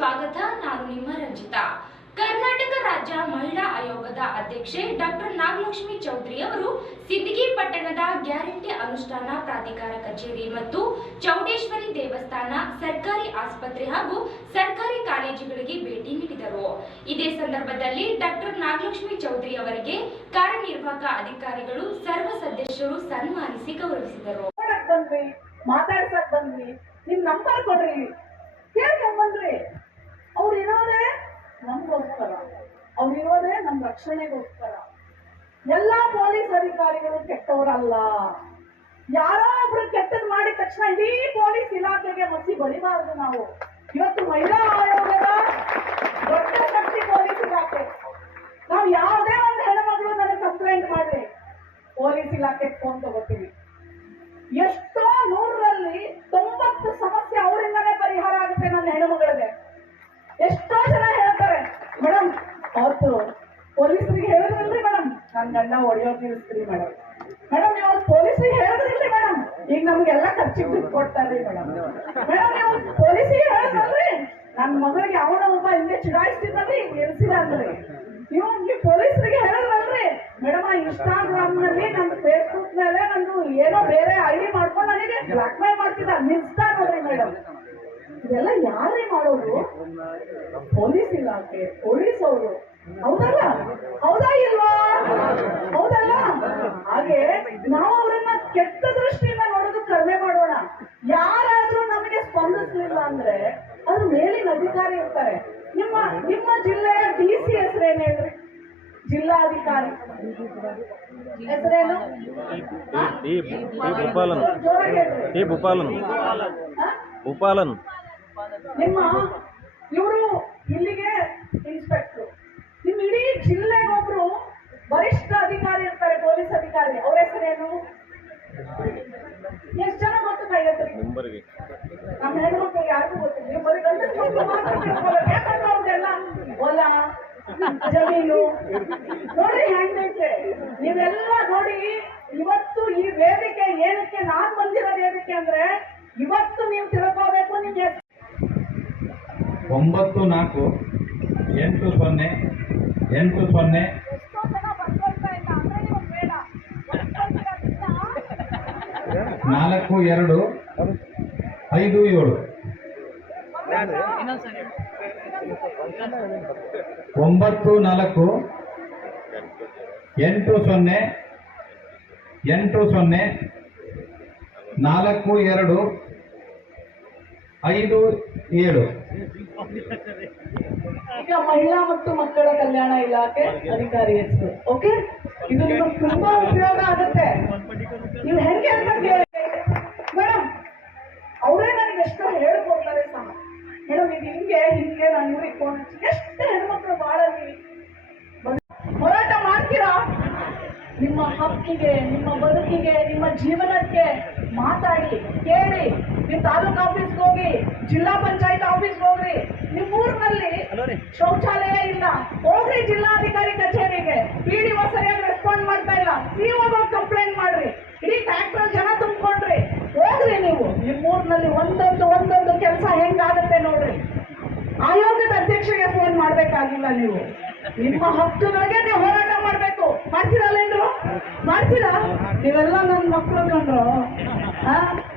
ಸ್ವಾಗತ. ನಾನು ನಿಮ್ಮ ರಂಜಿತಾ. ಕರ್ನಾಟಕ ರಾಜ್ಯ ಮಹಿಳಾ ಆಯೋಗದ ಅಧ್ಯಕ್ಷೆ ಡಾಕ್ಟರ್ ನಾಗಲಕ್ಷ್ಮಿ ಚೌಧರಿ ಅವರು ಸಿಂದಗಿ ಪಟ್ಟಣದ ಗ್ಯಾರಂಟಿ ಅನುಷ್ಠಾನ ಪ್ರಾಧಿಕಾರ ಕಚೇರಿ ಮತ್ತು ಚೌಡೇಶ್ವರಿ ದೇವಸ್ಥಾನ, ಸರ್ಕಾರಿ ಆಸ್ಪತ್ರೆ ಹಾಗೂ ಸರ್ಕಾರಿ ಕಾಲೇಜುಗಳಿಗೆ ಭೇಟಿ ನೀಡಿದರು. ಇದೇ ಸಂದರ್ಭದಲ್ಲಿ ಡಾಕ್ಟರ್ ನಾಗಲಕ್ಷ್ಮಿ ಚೌಧರಿ ಅವರಿಗೆ ಕಾರ್ಯನಿರ್ವಾಹಕ ಅಧಿಕಾರಿಗಳು, ಸರ್ವ ಸದಸ್ಯರು ಸನ್ಮಾನಿಸಿ ಗೌರವಿಸಿದರು. ಮಾತಾಡ್ಸಕ್ ಬಂದ್ವಿ, ನಿಮ್ ನಂಬರ್ ಕೊಡ್ರಿ, ಕೇಳ್ಕೊಂಡ್ಬಂದ್ರಿ. ಅವ್ರು ಇರೋದೇ ನಮ್ಗೋಸ್ಕರ, ಅವ್ರು ಇರೋದೇ ನಮ್ ರಕ್ಷಣೆಗೋಸ್ಕರ. ಎಲ್ಲಾ ಪೊಲೀಸ್ ಅಧಿಕಾರಿಗಳು ಕೆಟ್ಟವರಲ್ಲ. ಯಾರೋ ಒಬ್ರು ಕೆಟ್ಟದ್ ಮಾಡಿದ ತಕ್ಷಣ ಇಡೀ ಪೊಲೀಸ್ ಇಲಾಖೆಗೆ ಮಸಿ ಬಳಿಬಾರದು. ನಾವು ಇವತ್ತು ಮಹಿಳಾ ಆಯೋಗದ ದೊಡ್ಡ ಶಕ್ತಿ ಪೊಲೀಸ್ ಇಲಾಖೆ. ನಾವು ಯಾವುದೇ ಒಂದು ಹೆಣ್ಮಗಳು ನನಗೆ ಕಂಪ್ಲೇಂಟ್ ಮಾಡ್ರಿ, ಪೊಲೀಸ್ ಇಲಾಖೆಗೆ ಫೋನ್ ತಗೋತೀವಿ. ಎಷ್ಟೋ 100ರಲ್ಲಿ 90 ಸಮಸ್ಯೆ ಅವರಿಂದನೇ ಪರಿಹಾರ ಆಗುತ್ತೆ ನನ್ನ ಹೆಣ್ಣುಮಗಳಿಗೆ. ಎಷ್ಟೋ ಜನ ಹೇಳ್ತಾರೆ, ಮೇಡಮ್ ಅವತ್ತು ಪೊಲೀಸರಿಗೆ ಹೇಳಿದ್ರಲ್ರಿ ಮೇಡಮ್, ನನ್ ಗಂಡ ಹೊಡೆಯೋಕ್ ನಿಲ್ಲಿಸ್ತೀರಿ ಮೇಡಮ್. ಮೇಡಮ್ ನೀವು ಪೊಲೀಸರಿಗೆ ಹೇಳಿದ್ರಿಲ್ರಿ ಮೇಡಮ್, ಈಗ ನಮ್ಗೆಲ್ಲ ಖರ್ಚಿಗೆ ದುಡ್ಡು ಕೊಡ್ತಾರ್ರಿ ಮೇಡಮ್. ಮೇಡಮ್ ನೀವು ಪೊಲೀಸಿಗೆ ಹೇಳಿದ್ರಲ್ರಿ, ನನ್ನ ಮಗಳಿಗೆ ಅವನ ಒಬ್ಬ ಹಿಂದೆ ಚಿಡಾಯಿಸ್ತಿದ್ರಿ, ಈಗ ನಿಲ್ಸಿಲ್ಲ ಅಂದ್ರಿ. ನೀವು ಪೊಲೀಸರಿಗೆ ಹೇಳಿದ್ರಲ್ರಿ ಮೇಡಮ್, ಇನ್ಸ್ಟಾಗ್ರಾಮ್ ನಲ್ಲಿ, ನನ್ನ ಫೇಸ್ಬುಕ್ ಮೇಲೆ ನಂದು ಏನೋ ಬೇರೆ ಐಡಿ ಮಾಡ್ಕೊಂಡು ನನಗೆ ಬ್ಲಾಕ್ ಮೇಲ್ ಮಾಡ್ತಿದ್ದ, ನಿಲ್ಸ್ತಾ ನೋಡ್ರಿ ಮೇಡಮ್. ಇದೆಲ್ಲ ಯಾರೇ ಮಾಡೋದು? ಪೊಲೀಸ್ ಇಲಾಖೆ, ಪೊಲೀಸ್ ಅವರು. ಹೌದಲ್ಲ? ಹೌದಾ ಇಲ್ವಾ? ಹೌದಲ್ಲ? ಹಾಗೆ ನಾವು ಅವರನ್ನ ಕೆಟ್ಟ ದೃಷ್ಟಿಯಿಂದ ನೋಡೋದು ಕಡಿಮೆ ಮಾಡೋಣ. ಯಾರಾದ್ರೂ ನಮಗೆ ಸ್ಪಂದಿಸಲಿಲ್ಲ ಅಂದ್ರೆ ಅದ್ರ ಮೇಲಿನ ಅಧಿಕಾರಿ ಇರ್ತಾರೆ. ನಿಮ್ಮ ಜಿಲ್ಲೆಯ DC ಹೆಸರೇನು ಹೇಳ್ರಿ? ಜಿಲ್ಲಾಧಿಕಾರಿ ಹೆಸರೇನು? ಭೂಪಾಲನ್. ನಿಮ್ಮ ಇವರು ಇಲ್ಲಿಗೆ ಇನ್ಸ್ಪೆಕ್ಟರ್. ನಿಮ್ ಇಡೀ ಜಿಲ್ಲೆಗೆ ಒಬ್ರು ವರಿಷ್ಠ ಅಧಿಕಾರಿ ಇರ್ತಾರೆ, ಪೊಲೀಸ್ ಅಧಿಕಾರಿ. ಅವ್ರ ಹೆಸರೇನು? ಎಷ್ಟು ಜನ ಗೊತ್ತು? ಕೈ ಎತ್ತರಿ. ನಮ್ಮ ಹೆಣ್ಮಕ್ಳಿಗೆ ಯಾರಿಗೂ ಗೊತ್ತಿಲ್ಲ. ನೀವು ಬರೀ ಯಾಕಂದ್ರೆ ಅವ್ರದೆಲ್ಲ ಹೊಲ, ಜಮೀನು ನೋಡ್ರಿ ಹೆಂಗೈತೆ. ನೀವೆಲ್ಲ ನೋಡಿ, ಇವತ್ತು ಈ ವೇದಿಕೆ ಏನಕ್ಕೆ ನಾನ್ ಬಂದಿರೋದು ಏನಕ್ಕೆ ಅಂದ್ರೆ, ಇವತ್ತು ನೀವು ತಿಳ್ಕೋಬೇಕು. ನಿಮ್ಗೆ 948080 4257 94804257. ಈಗ ಮಹಿಳಾ ಮತ್ತು ಮಕ್ಕಳ ಕಲ್ಯಾಣ ಇಲಾಖೆ ಅಧಿಕಾರಿ ಹೆಸರು. ಓಕೆ, ಇದು ನಿಮಗೆ ತುಂಬಾ ಉಪಯೋಗ ಆಗುತ್ತೆ. ನೀವು ಹೆಂಗೆ ಅಂತ ಕೇಳಿ ಮೇಡಮ್, ಅವರೇ ನನಗೆ ಎಷ್ಟೋ ಹೇಳ್ಕೊಡ್ತಾರೆ ಸಹ. ಮೇಡಮ್ ಇದು ಹಿಂಗೆ ನಾನು ಇವ್ರಿಗೆ ಫೋನ್ ಹಚ್ಚಿ, ಎಷ್ಟು ಹೆಣ್ಮಕ್ಳು ಬಾಳಲ್ಲಿ ಹೋರಾಟ ಮಾಡ್ತೀರಾ? ನಿಮ್ಮ ಹಕ್ಕಿಗೆ, ನಿಮ್ಮ ಬದುಕಿಗೆ, ನಿಮ್ಮ ಜೀವನಕ್ಕೆ ಮಾತಾಡಿ, ಕೇಳಿ. ನೀವು ತಾಲೂಕ್ ಆಫೀಸ್ಗೆ ಹೋಗಿ, ಜಿಲ್ಲಾ ಪಂಚಾಯತ್ ಆಫೀಸ್ಗೆ ಹೋಗ್ರಿ. ನಿಮ್ಮ ಊರಿನಲ್ಲಿ ಶೌಚಾಲಯ ಇಲ್ಲ, ಹೋಗ್ರಿ ಜಿಲ್ಲಾಧಿಕಾರಿ ಕಚೇರಿಗೆ. PDO ಸರಿಯಾಗಿ ರೆಸ್ಪಾಂಡ್ ಮಾಡ್ತಾ ಇಲ್ಲ, CO ಕಂಪ್ಲೇಂಟ್ ಮಾಡ್ರಿ. ಇಡೀ ಟ್ಯಾಕ್ಟರ್ ಜನ ತುಂಬಿಕೊಂಡ್ರಿ, ಹೋಗ್ರಿ ನೀವು. ನಿಮ್ಮ ಊರಿನಲ್ಲಿ ಒಂದೊಂದು ಕೆಲಸ ಹೆಂಗಾಗತ್ತೆ ನೋಡ್ರಿ. ಆಯೋಗದ ಅಧ್ಯಕ್ಷರಿಗೆ ಫೋನ್ ಮಾಡ್ಬೇಕಾಗಿಲ್ಲ. ನೀವು ನಿಮ್ಮ ಹಕ್ಕುಗಳಿಗೆ ನೀವು ಹೋರಾಟ ಮಾಡ್ಬೇಕು. ಮಾಡ್ತೀರಲ್ಲೇನ್ರು? ಮಾಡ್ತೀರಾ? ನೀವೆಲ್ಲ ನನ್ನ ಮಕ್ಕಳು ಕಂಡ್ರು.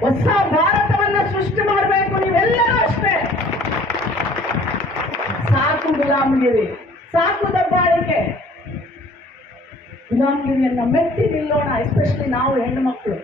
ಹೊಸ ಭಾರತವನ್ನ ಸೃಷ್ಟಿ ಮಾಡಬೇಕು. ನೀವೆಲ್ಲರೂ ಅಷ್ಟೇ. ಸಾಕು ಗುಲಾಮಗಿರಿ, ಸಾಕು ದಬ್ಬಾಳಿಕೆ. ಗುಲಾಮಗಿರಿಯನ್ನ ಮೆಟ್ಟಿ ನಿಲ್ಲೋಣ, ಎಸ್ಪೆಷಲಿ ನಾವು ಹೆಣ್ಣು ಮಕ್ಕಳು.